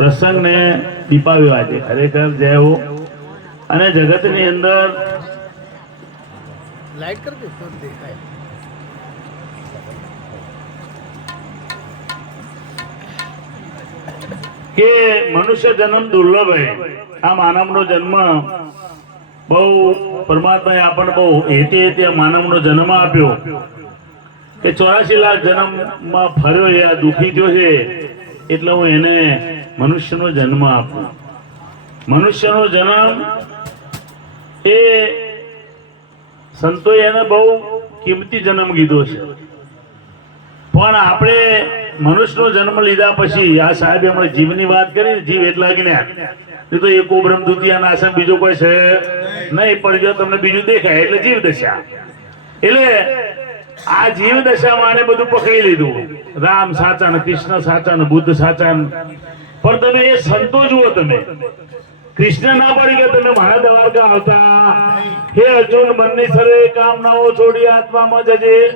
પ્રસંગને દીપાવ્યો આજે. ખરેખર જય હો. અને જગતની અંદર લાઈટ દેખાય. કે મનુષ્ય જન્મ દુર્લભ. હે આ માનવનો જન્મ બહુ પરમાત્માએ આપણને બહુ હેતે હેતે આ માનવનો જન્મ આપ્યો. કે ચોરાશી લાખ જન્મમાં ફર્યો એ આ દુઃખી થયો છે એટલે હું એને મનુષ્યનો જન્મ આપવો. મનુષ્યનો જન્મ એ સંતોએ એને બહુ કિંમતી જન્મ કીધો છે. પણ આપણે મનુષ્યનો જન્મ લીધા પછી, આ સાહેબે હમણાં જીવની વાત કરી જીવ એટલા જ્ઞાન એ તો એકો દ્વિતીયા નાશન બીજો કોઈ છે નહીં, પણ જો તમને બીજું દેખાય, એટલે જીવ દશા. એટલે આ જીવ દશામાં આને બધું પકડી લીધું. રામ સાચા ને કૃષ્ણ સાચા ને બુદ્ધ સાચા પણ તમે એ સંતો જુઓ તમે. કૃષ્ણ ના પડી કે તમે મારા દ્વારકા આવતા. હે અર્જુન, મનની સરે કામનાઓ છોડી આત્મામાં જજે.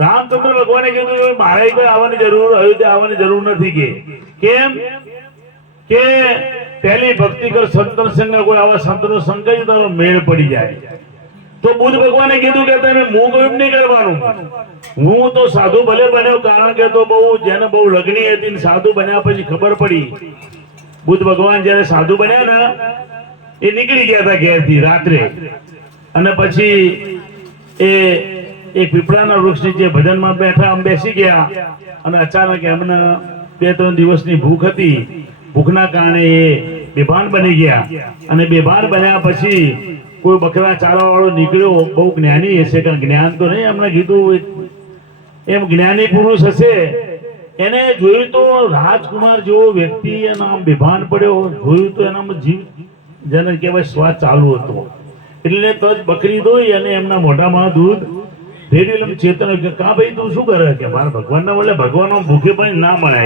રામચંદ્ર ભગવાને કીધું કે મારે કોઈ આવવાની જરૂર, અયોધ્યા આવવાની જરૂર નથી કે. કેમ? કે પહેલી ભક્તિ કર, સંતન સંગ, કોઈ આવા સંતનો સંગ તારો મેળ પડી જાય. તો બુદ્ધ ભગવાને કીધું કે તમે હું કયું નહીં કરવાનું. હું તો સાધુ ભલે બન્યો, કારણ કે તો બહુ જેને બહુ લગ્ની હતી ને સાધુ બન્યા પછી ખબર પડી. બુદ્ધ ભગવાન જ્યારે સાધુ બન્યા ને, એ નીકળી ગયા હતા ઘેરથી રાત્રે. અને પછી એ એક પીપળાના વૃક્ષ જે ભજનમાં બેઠા આમ બેસી ગયા અને અચાનક એમને બે ત્રણ દિવસની ભૂખ હતી. ભૂખના કારણે એ બેભાન બની ગયા. અને બેભાન બન્યા પછી કોઈ બકરા ચારા વાળો નીકળ્યો, બહુ જ્ઞાની હશે, કારણ જ્ઞાન તો નહીં એમને કીધું એમ જ્ઞાની પુરુષ હશે. એને જોયું તો રાજકુમાર જેવો વ્યક્તિ એના આમ બેભાન પડ્યો, જોયું તો એનામાં જીવ જેને કહેવાય શ્વાસ ચાલુ હતો. એટલે તજ બકરી દોઈ અને એમના મોઢામાં દૂધ રેડી લઈને ચેતન કે કા ભાઈ તું શું કરે? કે, મારા ભગવાનના મળે ભગવાનનો ભૂખે પણ ના મળે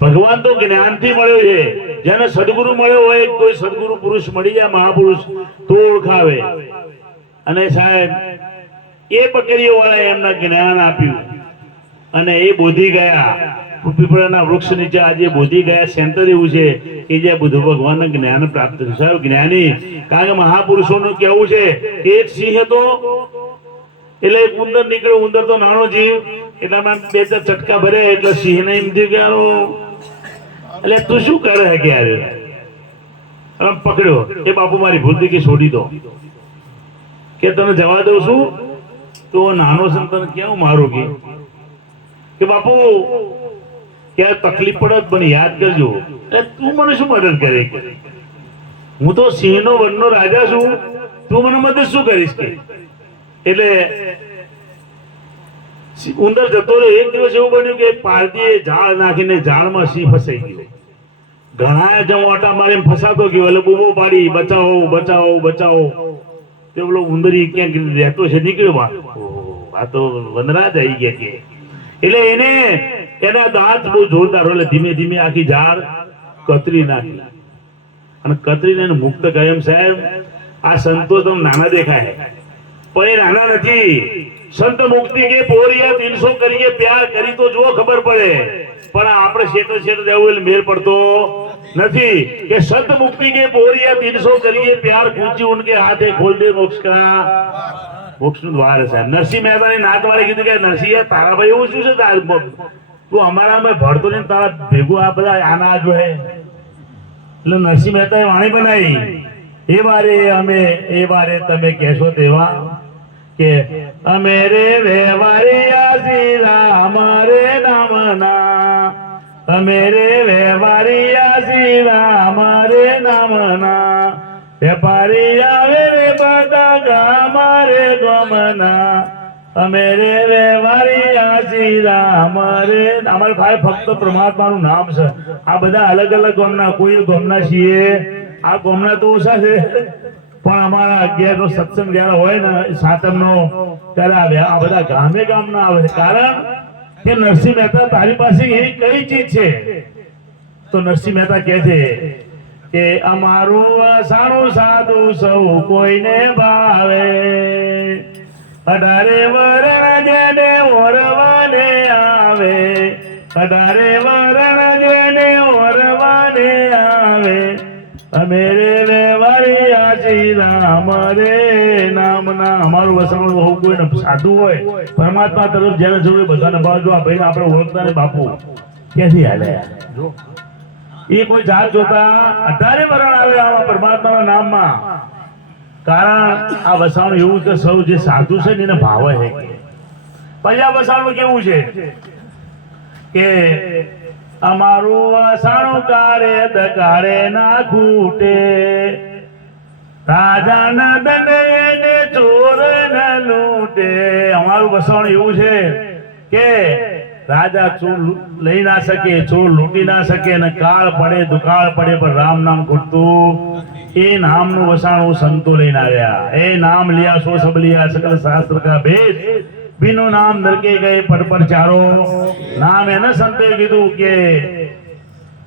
ભગવાન તો જ્ઞાનથી મળ્યો છે. જેને સદગુરુ મળ્યો હોય, કોઈ સદગુરુ પુરુષ મળી જાય, મહાપુરુષ તો ઓળખાવે. અને સાહેબ, એ બકરીઓ વાળા એમને જ્ઞાન આપ્યું. અને એ બોધી ગયા. પીપળાના વૃક્ષ નીચે આજે બોધી ગયા. સેન્ટર એવું છે કે જે બુદ્ધ ભગવાનને જ્ઞાન પ્રાપ્ત થયું. સાહેબ, જ્ઞાની. કારણ કે મહાપુરુષોનું કહેવું છે કે એક સિંહ હતો, એટલે એક ઉંદર નીકળ્યો. ઉંદર તો નાનો જીવ. એટલામાં બે ચાર ચટકા ભરે એટલે સિંહને એમ થયું કે એટલે તું શું કરે હે કે યાર આમ પકડ્યો. એ બાપુ, મારી ભૂલ કે છોડી દો. કે તને જવા દઉં છું? તો નાનો છે તને કેવું મારું કે? કે બાપુ ક્યારે તકલીફ પડે જ પણ યાદ કરજો. એ તું મને શું મદદ કરે? હું તો સિંહનો વનનો રાજા છું. તું મને મદદ શું કરીશ કે? એટલે ઉંદર જતો રહ્યો. એક દિવસ એવું બન્યું કે પાર્ટીએ ઝાડ નાખીને ઝાડમાં સિંહ ફસાઈ ગયો. ઘણા જણ ઓટા મારીને ફસાતો ગયો, એટલે બૂમો પાડી, બચાવો બચાવો બચાવો. તે પેલો ઉંદરી ક્યાંક રહેતો છે, નીકળ્યો આ તો વનરાજ આવી ગયા કે. એટલે એને, એના દાંત બહુ જોરદાર એટલે ધીમે ધીમે આખી ઝાડ કતરી નાખી. અને કતરીને મુક્ત કર્યો સાહેબ, આ સંતો તમને નાના દેખાય પણ એ નાના નથી. સંત મુક્તિ કે પોરિયા તીનસો કરીએ, પ્યાર કરી તો જો ખબર પડે. પણ આપણે શેઠ શેઠ રહેવું એટલે મેર પડતો. નથી. કે સંત મુક્તિ કે પોરિયા તીનસો કરીએ, પ્યાર પૂછ્યું ઉનકે હાથે ખોલ દે મોક્ષ કા મોક્ષનું દ્વાર છે. નરસિંહ મહેતાની નાત વાળે કીધું કે, નરસિંહ, તારા ભાઈ એવું શું છે તું અમારા અમે ભણતો ને તારા ભેગું આ બધા આના જોઈએ એટલે નરસિંહ મહેતાએ વાણી બનાવી. એ વારે અમે, એ વારે તમે કહેશો તેવા કે, અમે રે વેવારી શ્રી રામ રે નામના અમે રે વેપારીયા શ્રી રામ નામના. વેપારી આવે રે બધા ગામ ગમના. અમે રે વેવારિયા શ્રી રામ રે અમારે ભાઈ ફક્ત પરમાત્માનું નામ છે. આ બધા અલગ અલગ ગામના, કોઈ ગામના છીએ. આ ગામના તો ઓછા છે. પણ અમારા અગિયાર નો સત્સંગ જયારે હોય ને સાતમ નો ત્યારે આ બધા ગામે ગામના આવે છે. કારણ કે નરસિંહ મહેતા તારી પાસે એવી કઈ ચીજ છે? તો નરસિંહ મહેતા કહે છે કે અમારું સારું સાધુ સૌ કોઈને ભાવે. અઢારે વરણ જેને ઓરવાને આવે. અઢારે વરણ જેને આવે. અમે રે વેવારી આજી રામ રે અમારું વસણ હોવું કોઈ સાધુ હોય. પરમાત્મા તરફ જેને જોડે બધાને ભાવ જો આ આપણે ઓળખતા ને બાપુ. ક્યાંથી હાલે? એ કોઈ જાત જોતા અઢારે વરણ આવે આવા પરમાત્માના નામમાં. કારણ આ વસાણું એવું કે સૌ જે સાધુ છે ને એને ભાવે છે. પછી વસાણું કેવું છે? કે અમારું વસાણું કાળે દકાળે ના ખૂટે રાજાના દને ચોર લૂટે. અમારું વસણ એવું છે કે રાજા ચોર લઈ ના શકે ચોર લૂંટી ના શકે અને કાળ પડે, દુકાળ પડે, પણ રામ નામ ખૂટતું એ નામનું વસાણું સંતો લઈને આવ્યા. એ નામ લિયા સો સબ લિયા સકલ શાસ્ત્ર કા ભેદ. બીનું નામ નરકે ગયે પર પર ચારો. નામ એને સંતે કીધું કે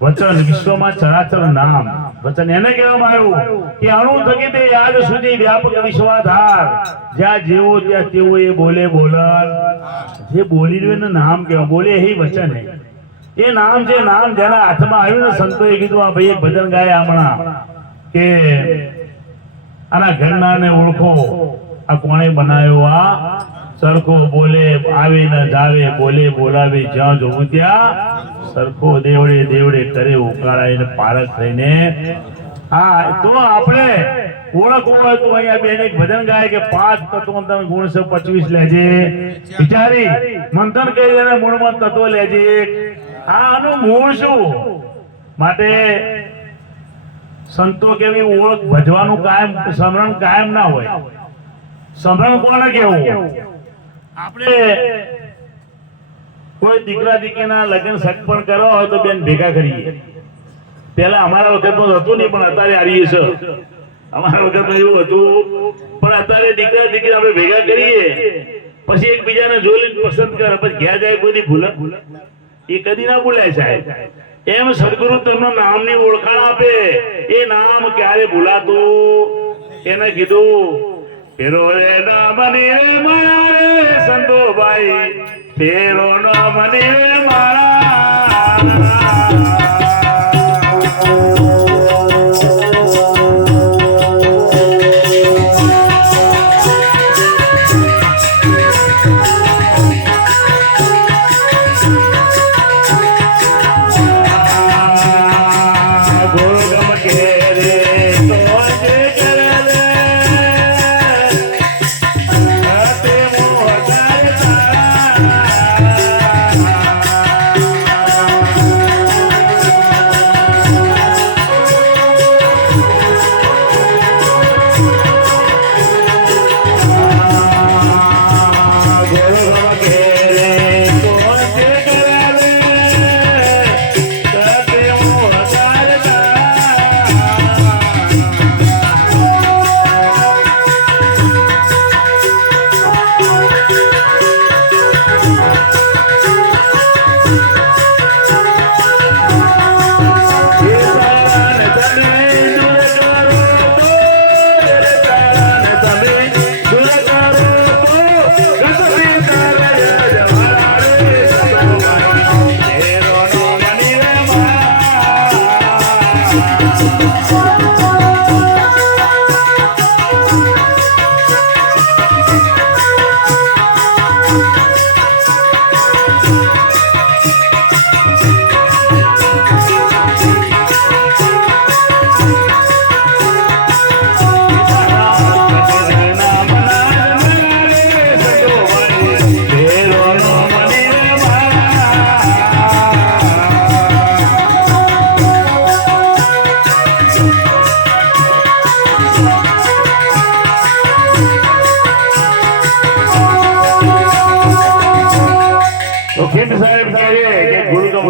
વચન વિશ્વમાં ચરાચર નામ. વચન એને કહેવામાં આવ્યું કે અણુ થકી તે યાદ સુધી વ્યાપક વિશ્વાધાર જ્યાં જેવો ત્યાં તેવો એ બોલે બોલન જે બોલી રહ્યું એનું નામ કહેવાય. બોલે એ વચન હે. એ નામ જે નામ જેના હાથમાં આવ્યું ને સંતોએ કીધું, આ ભાઈ ભજન ગાય હમણાં કે આના ઘરના ને ઓળખો. આ કોણે બનાવ્યો? આ સરખો બોલે, આવે ને જાવે, બોલે, બોલાવે, જ્યાં જોવું ત્યાં સરખો દેવડે દેવડે કરે ઉકાળા એને પારક થઈને. હા, તો આપણે ઓળખ ઓળખ તો અહીંયા બેન ભજન ગાય કે પાંચ તત્વો તમે ગુણસો પચવીસ લેજે. બિચારી, મંથન કરી દે મૂળમાં તત્વો લેજે. આ આનું મૂળ શું? માટે સંતો કેવી ઓળખ ભજવાનું કાયમ, સમરણ કાયમ ના હોય. સમરણ કોને કેવું આપણે કોઈ દીકરા દીકરીના લગ્ન સગપણ કરવા હોય તો બેન ભેગા કરીએ. પેલા અમારા વખતમાં હતું નહીં, પણ અત્યારે આવીએ છે અમારા વખતમાં એવું હતું, પણ અત્યારે દીકરા દીકરી આપણે ભેગા કરીએ. પછી એકબીજાને જોઈ પસંદ કરે, પછી ઘેર જાય કોઈ ભૂલે એ કદી ના ભૂલાય સાહેબ. એમ સદગુરુ તેમના નામની ઓળખાણ આપે. એ નામ ક્યારે ભૂલાતું? એને કીધું, ફેરો રે નામ ને મારે સંતોભાઈ. ફેરો નામ મને મારા.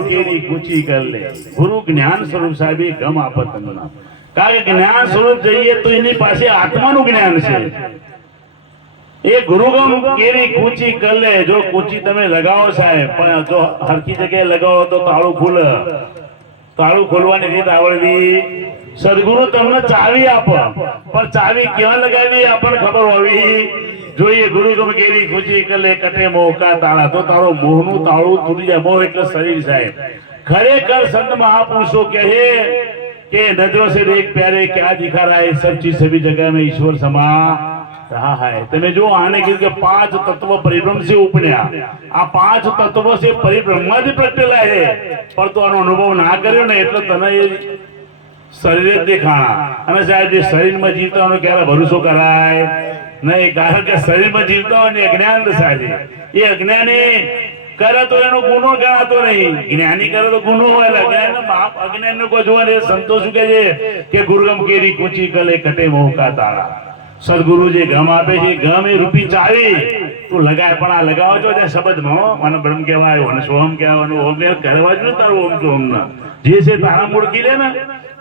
કેરી કૂચી કર લે. ગુરુ જ્ઞાન સ્વરૂપ સાહેબ ગમ આપત તમને. કારણ કે જ્ઞાન સ્વરૂપ જઈએ તો એની પાસે આત્માનું જ્ઞાન છે. એ ગુરુગમ કેરી કૂચી કર લે. જો કૂચી તમે લગાવો સાહેબ, પણ જો હરકી જગ્યાએ લગાવો તો તાળું ખુલે તાળું ખોલવાની રીત આવડવી. સદગુરુ તમને ચાવી આપો. પણ ચાવી કેવા લગાવી આપણને ખબર હોવી? જોઈએ ગુરુ ગમ કેરી ખુશી કલે કટે મોકા તાળા તો તારો મોહનું તાળું તૂટી જાય મોહ એટલે શરીર સાહેબ ખરેખર સંત મહાપુરુષો કહે कि नजरों से देख प्यारे क्या दिखा रहा है सब चीज सभी जगह में ईश्वर समा रहा है તમે જો આને કીધું કે પાંચ તત્વ પરિભ્રમ से ઉપડ્યા આ પાંચ તત્વો से પરિભ્રમમાંથી પ્રગટેલા છે પણ તો આનો અનુભવ ના કર્યો ને એટલે તને એ શરીરે જ દેખાણા અને સાહેબ જે શરીરમાં જીવતા હોય ક્યારે ભરોસો કરાય નહીં, કારણ કે શરીરમાં જીવતો હોય ને અજ્ઞાન દશા એ અજ્ઞાની કરે તો એનો ગુનો ગણાતો નહીં. જ્ઞાની કરે તો ગુનો હોય, એટલે અજ્ઞાનનો અજ્ઞાન અજ્ઞાનનો કોઈ સંતો શું કે છે? કે ગુરગમ કેરી કૂચી કલે કટે મોહકા તારા. સદગુરુ જે ગમ આપે છે, ગમ એ રૂપી ચાવી. તું લગાય પણ આ લગાવો છો ત્યાં શબ્દમાં. મને બ્રહ્મ કહેવાય અને સોમ કહેવાય અને ઓમ. કરવા જ તારું ઓમ તો ઓમના. જે છે તારા મૂળ લે ને.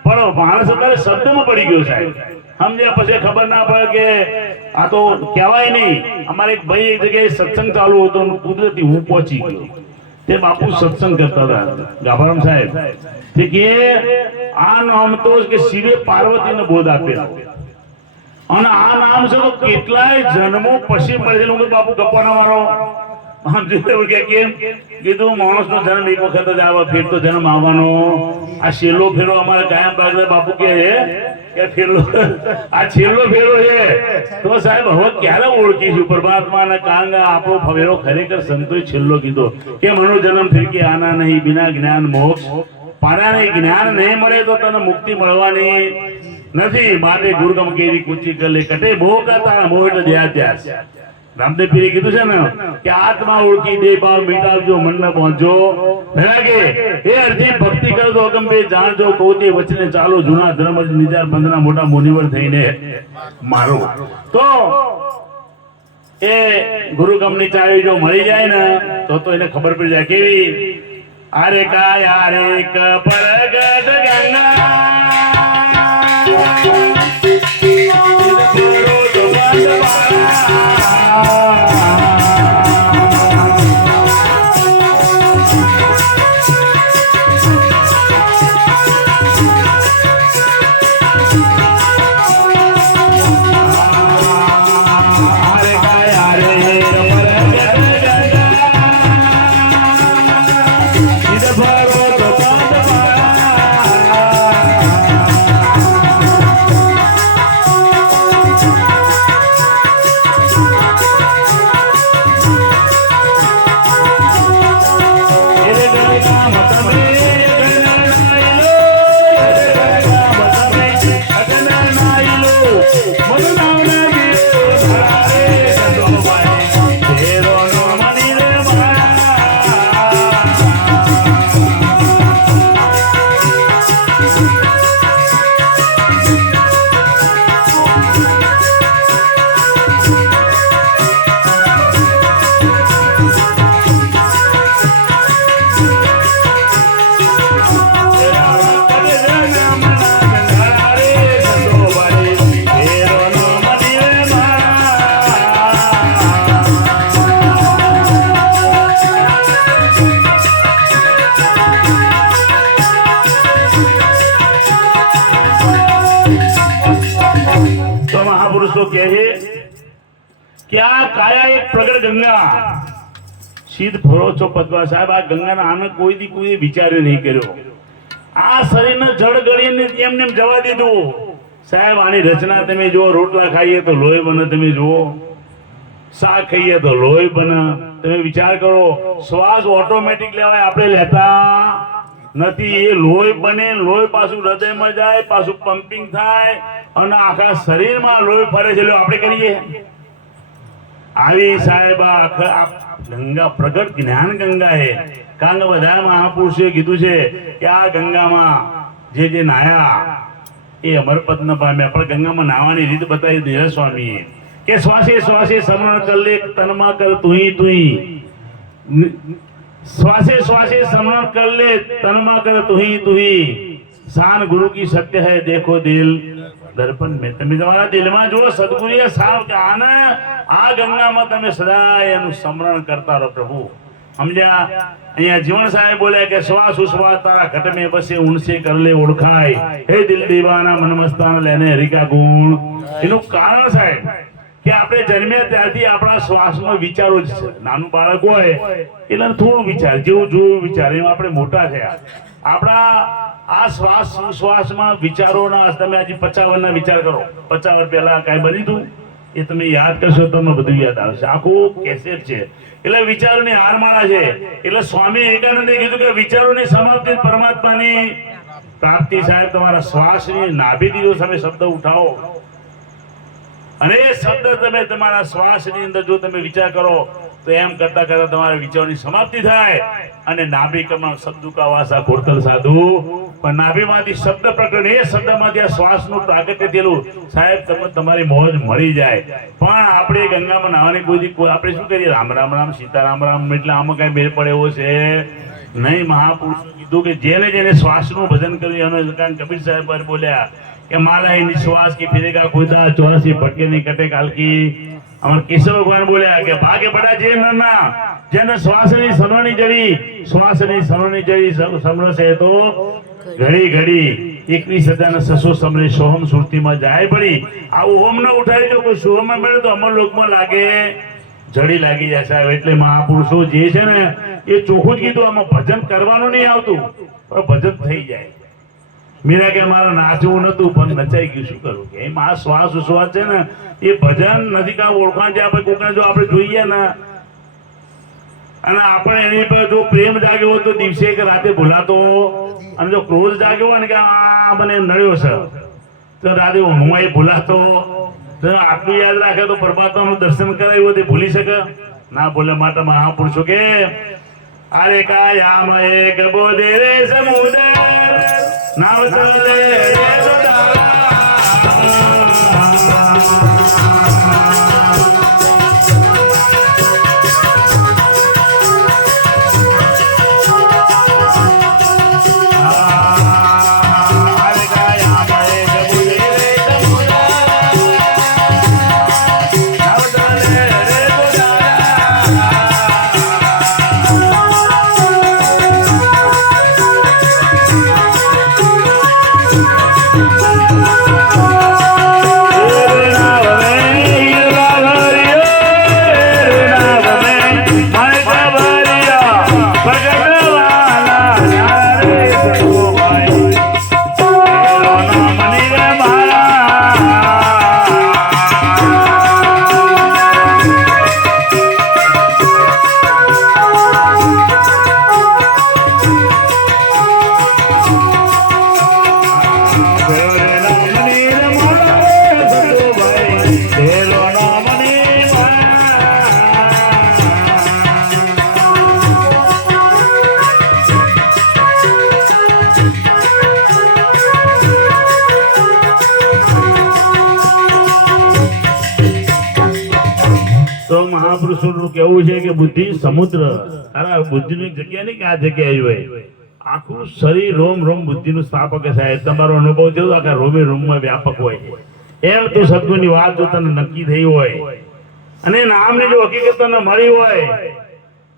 પણ માણસ અત્યારે શબ્દમાં પડી ગયો સાહેબ. સમજ્યા પછી ખબર ના પડે કે આ તો કહેવાય નહીં. અમારે એક ભાઈ એક જગ્યાએ સત્સંગ ચાલુ હતો કુદરતી હું પહોંચી ગયો. તે બાપુ સત્સંગ કરતા હતા. ગાભારામ સાહેબ. તે કે આ નામ તો કે શિવે પાર્વતીને બોધ આપ્યો. અને આ નામ છે કેટલાય જન્મો પછી મળેલું. બાપુ ગપ્પાના મારો. આમ કે કાંગા? આપણો ફેરો ખરેખર સંતોએ છેલ્લો કીધો. કે મનો જન્મ ફિર કે આના નહીં, બિના જ્ઞાન મોક્ષ. પારાને જ્ઞાન નહીં મળે તો તને મુક્તિ મળવાની નથી. માટે ગુરુગમ કેરી કુચી કલે કટે મોહ કરતા મોટ એટલે ધ્યાત્યાસ રામદેવ પીરે કીધું છે ને કે આત્મા ઓળખી દે ભાવ મિટાવજો મનને પહોંચો ભેરાગે એ અર્જી ભક્તિ કરો તો બે જાણજો કોતી વચને ચાલો, જૂના ધર્મ જ નિજાર બંધના મોટા મુનિવર થઈને. મારો. તો એ ગુરુગમની ચાવી જો મળી જાય ને, તો તો એને ખબર પડી જાય કેવી? આરે કાય, આરે ક પરગટ કહે છે કે આ કાયા એક પ્રગટ ગંગા. સીધ ફરો છો પદવા સાહેબ, આ ગંગાના આને કોઈ દી કોઈ વિચાર્યો નહીં કર્યો. આ શરીરને જળ ગળીને એમને એમ જવા દીધું. સાહેબ, આની રચના તમે જુઓ, રોટલા ખાઈએ તો લોહી બને, તમે જુઓ. શાક ખાઈએ તો લોહી બને. તમે વિચાર કરો, શ્વાસ ઓટોમેટિક લેવાય, આપણે લેતા નથી, એ લોહી બને, લોહી પાછું હૃદયમાં જાય, પાછું પમ્પિંગ થાય, અને આખા શરીરમાં લોહી ફરે છે. આપણે કરીએ. આવી સાહેબ ગંગા, પ્રગટ જ્ઞાન ગંગા છે કારણ કે બધા મહાપુરુષે કીધું છે કે આ ગંગામાં જે જે નાયા, એ અમરપદ ન પામ્યા પણ ગંગામાં નાવાની રીત બતાવી ધીરજ સ્વામીએ. કે શ્વાસે શ્વાસે સમરણ કર લે, તનમાં કર તુહી તુહી શ્વાસે શ્વાસે સમરણ કર લે તનમાં કર તુહી તુહી શાન ગુરુ કી સત્ય है देखो दिल દર્પણ મેં તમે તમારા દિલમાં જુઓ સદગુરુએ સાવ કે આને આ ગંગામાં તમે સદાય એનું સ્મરણ કરતા રહો પ્રભુ સમજ્યા અહીંયા જીવન સાહેબ બોલ્યા કે શ્વાસ ઉશ્વાસ તારા ઘટ મેં બસે ઉનસે કર લે ઓળખાય હે દિલ દીવાના મન મસ્તાન લેને હરિકા ગુણ એનું કારણ સાહેબ કે આપણે જન્મ્યા ત્યારથી આપણા શ્વાસમાં વિચારો જ છે. નાનું બાળક હોય, એટલે થોડું વિચાર, જેવું જોયું વિચાર, એમાં આપણે મોટા થયા. આપણા આ શ્વાસ શ્વાસમાં વિચારોના તમે આજે પચાવનના વિચાર કરો. પચાવન પહેલા કાંઈ બની હતું? એ તમે યાદ કરશો તમને બધું યાદ આવશે. આખું કેસેટ છે. એટલે વિચારોની હારમાળા છે. એટલે સ્વામી વિવેકાનંદે કીધું કે વિચારોની સમાપ્તિ પરમાત્માની પ્રાપ્તિ. સાહેબ, તમારા શ્વાસની નાભી દીધો તમે શબ્દ ઉઠાવો. અને એ શબ્દ તમે તમારા શ્વાસની અંદર જો તમે વિચાર કરો, તો એમ કરતા કરતા તમારા વિચારોની સમાપ્તિ થાય. અને નાભિકમાં સદુકા વાસા કોરતલ સાધુ. પણ નાભિમાંથી શબ્દ પ્રકરણ, એ શબ્દમાંથી આ શ્વાસનું પ્રાગટ્ય થયેલું, સાહેબ તમે તમારી મોજ મળી જાય. પણ આપણે ગંગામાં નાવાની કોઈ આપણે શું કરીએ? રામ રામ રામ, સીતારામ રામ, એટલે આમાં કઈ મેળ પડે એવો છે. નહીં, મહાપુરુષ કીધું કે જેને જેને શ્વાસનું ભજન કર્યું, એનો કબીર સાહેબ બોલ્યા. કે માલા એ નિશ્વાસ की फिरेगा खुदा चौरासी भटके नहीं कटे काल की અમર કેશવ ભગવાન બોલ્યા કે ભાગે પડા જે નરના જેને શ્વાસની સનોની જડી શ્વાસની સનોની જડી સમ- સમરસે તો ઘડી ઘડી એકવીસ હજાર ને છસો સમરે સોહમ સુરતીમાં જાય પડી આવું ઓમ ન ઉઠાય તો કોઈ સોહમાં મળે તો અમર લોકમાં લાગે જડી લાગી જાય સાહેબ એટલે મહાપુરુષો જે છે ને એ ચોખ્ખું જ કીધું આમાં ભજન કરવાનું નહીં આવતું પણ ભજન થઈ જાય મીરા કે મારે નાચવું નતું, પણ નચાઈ ગયું. શું કરું? કે એમ આ શ્વાસ ઉશ્વાસ છે ને, એ ભજન નથી કાં ઓળખાણ છે? આપણે કોકને જો આપણે જોઈએ ને, અને આપણે એની પર જો પ્રેમ જાગ્યો હોય તો દિવસે કે રાતે ભૂલાતો અને જો ક્રોધ જાગ્યો હોય ને કે આ મને નડ્યો છે, તો રાતે ઊંઘમાં એ ભૂલાતો આટલું યાદ રાખે તો પરમાત્માનું દર્શન કરાયું તે ભૂલી શકે. ના ભૂલે માટે મહાપુરુષો કે, અરે કાયામ એક બોધે રે સમુદર ನಾವು બુદ્ધિ સમુદ્ર. અરે બુદ્ધિની જગ્યા નહીં કે આ જગ્યાએ હોય? આખું શરીર રોમ રોમ બુદ્ધિનું સ્થાપક સાહેબ. તમારો અનુભવ થયો આખા રોમે રોમમાં વ્યાપક હોય એમ તો સદગુણની વાત જો તને નક્કી થઈ હોય અને નામની જો હકીકત તને મળી હોય,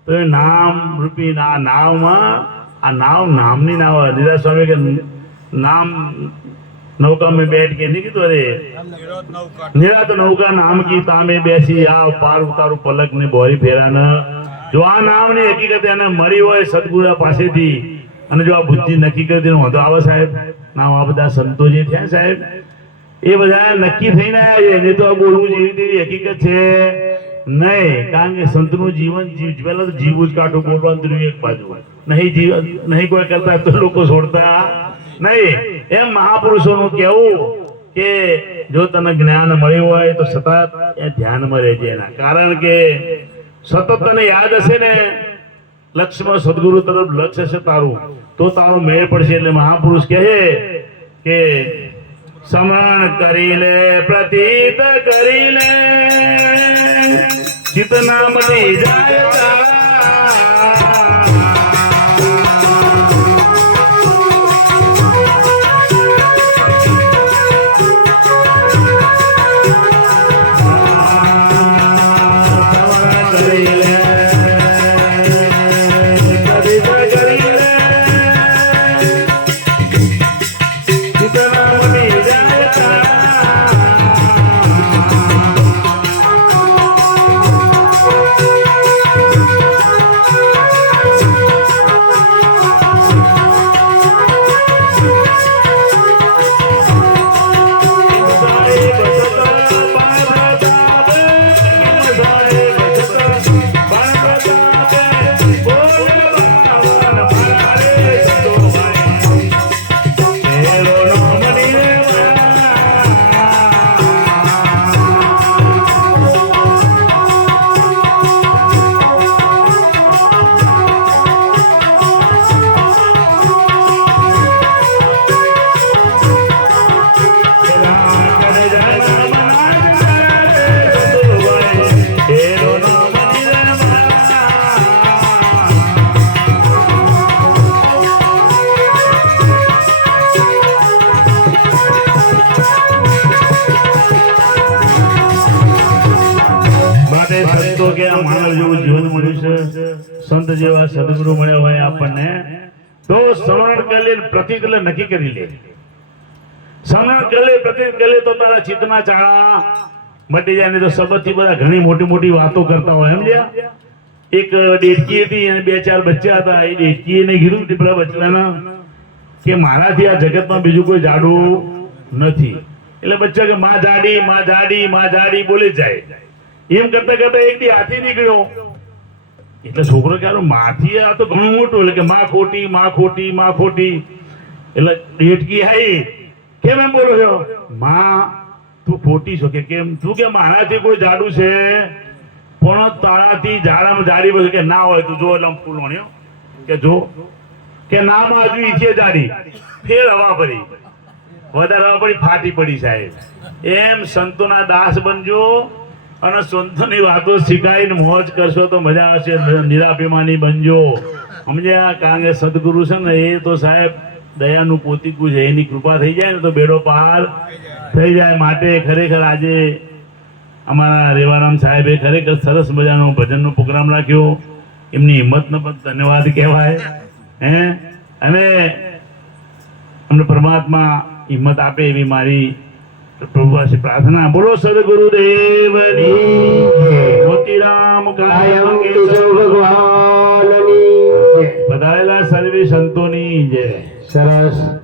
તો એ નામ રૂપી આ નામમાં, આ નામ નામની નામ હોય. સ્વામી કે નામ નૌકા મેં બેઠ કે નહીં કીધું અરે? નિરાત નૌકા નામ કી તામે બેસી આવ પાર ઉતારું પલક ને બોરી ફેરાન. જો આ નામની હકીકત એને મરી હોય સદગુરુ પાસેથી, અને જો આ બુદ્ધિ નક્કી કરી વાંધો આવે સાહેબ. નામ આ બધા સંતો જે થયા સાહેબ. એ બધા નક્કી થઈને આવ્યા છે. તો આ બોલવું જેવી તેવી હકીકત છે. નહીં, કારણ કે સંતનું જીવન જીવ, પહેલા તો જીવું જ કાઢું બોલવાનું એક બાજુ. નહીં જીવ, નહીં કોઈ કરતા તો લોકો છોડતા. નહીં. એમ મહાપુરુષોનું કહેવું કે જો તને જ્ઞાન મળ્યું હોય તો સતત ધ્યાનમાં રહેજે એના. કારણ કે સતત તને યાદ હશે ને લક્ષ્યમાં સદગુરુ તરફ લક્ષ્ય છે તારું, તો તારો મેળ પડશે. એટલે મહાપુરુષ કહે કે સમરણ કરી લે, પ્રતીત કરી લે. ચિતના મળી જાય લે નક્કી કરી લે. સમરણ કરી પ્રતિક કરી તો તારા ચિત્તના ચાળા મટી જાય તો સબતથી બધા ઘણી મોટી મોટી વાતો કરતા હોય સમજ્યા એક ડેટકી હતી અને બે ચાર બચ્ચા હતા, એ ડેટકી એને કીધું પેલા બચ્ચાના કે મારાથી આ જગતમાં બીજું કોઈ જાડું નથી. એટલે બચ્ચા કે માં જાડી માં જાડી માં જાડી બોલે જાય. એમ કરતા કરતા એક દી હાથી નીકળ્યો. એટલે છોકરો કે "આનું માથી આ તો ઘણું મોટું, એટલે કે માં ખોટી માં ખોટી માં ખોટી. એટલે ડેટકી આવી કેમ એમ બોલો છો? માં, તું ખોટી છો કે કેમ? તું કે મારાથી કોઈ જાડું છે? પણ તારાથી જાડામાં જાડી બોલે કે ના હોય તું જો એટલે ફૂલોણ્યો કે જો. કે ના માં હજુ ઈચ્છે જાડી. ફેર હવા પડી. વધારે હવા પડી, ફાટી પડી સાહેબ. એમ સંતોના દાસ બનજો અને સંતોની વાતો શીખાઈને મોજ કરશો તો મજા આવશે. નિરાભિમાની બનજો. સમજ્યા? કારણ કે સદગુરુ છે ને એ તો સાહેબ દયાનું પોતીકું છે એની કૃપા થઈ જાય ને તો બેડો પાર થઈ જાય. માટે ખરેખર આજે અમારા રેવારામ સાહેબે ખરેખર સરસ મજાનો ભજનનો પ્રોગ્રામ રાખ્યો. એમની હિંમતનો પણ ધન્યવાદ કહેવાય. હે? અને અમને પરમાત્મા હિંમત આપે એવી મારી પ્રભુ પાસે પ્રાર્થના. બોલો સદગુરુદેવની. મોતીરામ કાયમ કેશવ ભગવાનની. બધાયેલા સર્વે સંતોની જય. સરસ